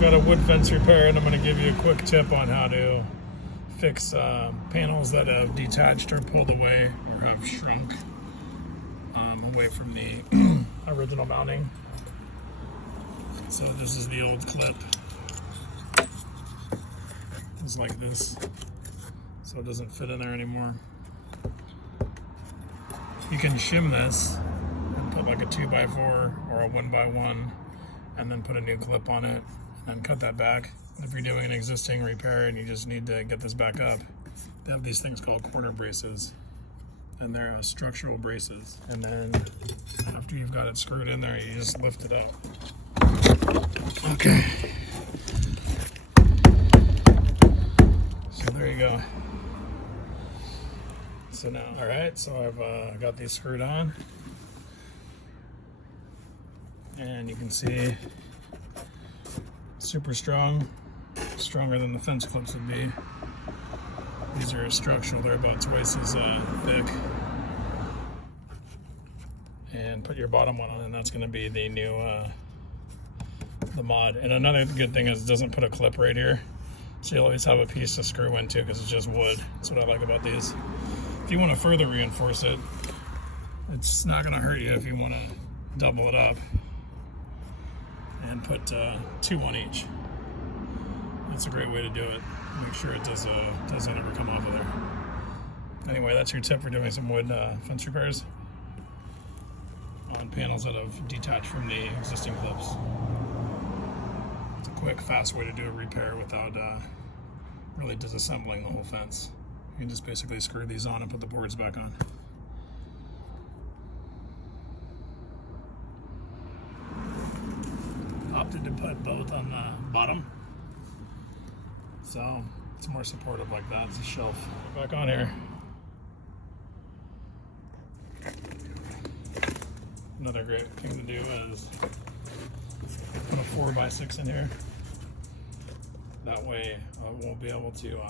Got a wood fence repair, and I'm going to give you a quick tip on how to fix panels that have detached or pulled away or have shrunk away from the original mounting. So this is the old clip. It's like this, so it doesn't fit in there anymore. You can shim this and put like a 2x4 or a 1x1 and then put a new clip on it and then cut that back. If you're doing an existing repair and you just need to get this back up, they have these things called corner braces, and they're structural braces. And then after you've got it screwed in there, you just lift it out. Okay. So there you go. So now, all right, so I've got these screwed on, and you can see super strong, stronger than the fence clips would be. These are structural, they're about twice as thick. And put your bottom one on, and that's going to be the new the mod. And another good thing is it doesn't put a clip right here, so you'll always have a piece to screw into because it's just wood. That's what I like about these. If you want to further reinforce it, it's not going to hurt you if you want to double it up and put 2 on each. That's a great way to do it. Make sure it doesn't ever come off of there. Anyway, that's your tip for doing some wood fence repairs on panels that have detached from the existing clips. It's a quick, fast way to do a repair without really disassembling the whole fence. You can just basically screw these on and put the boards back on. Opted to put both on the bottom, so it's more supportive like that. It's a shelf. Back on here. Another great thing to do is put a 4x6 in here. That way I won't be able to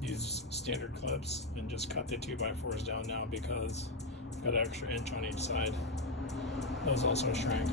use standard clips and just cut the 2x4s down now because I've got an extra inch on each side. Those also shrank.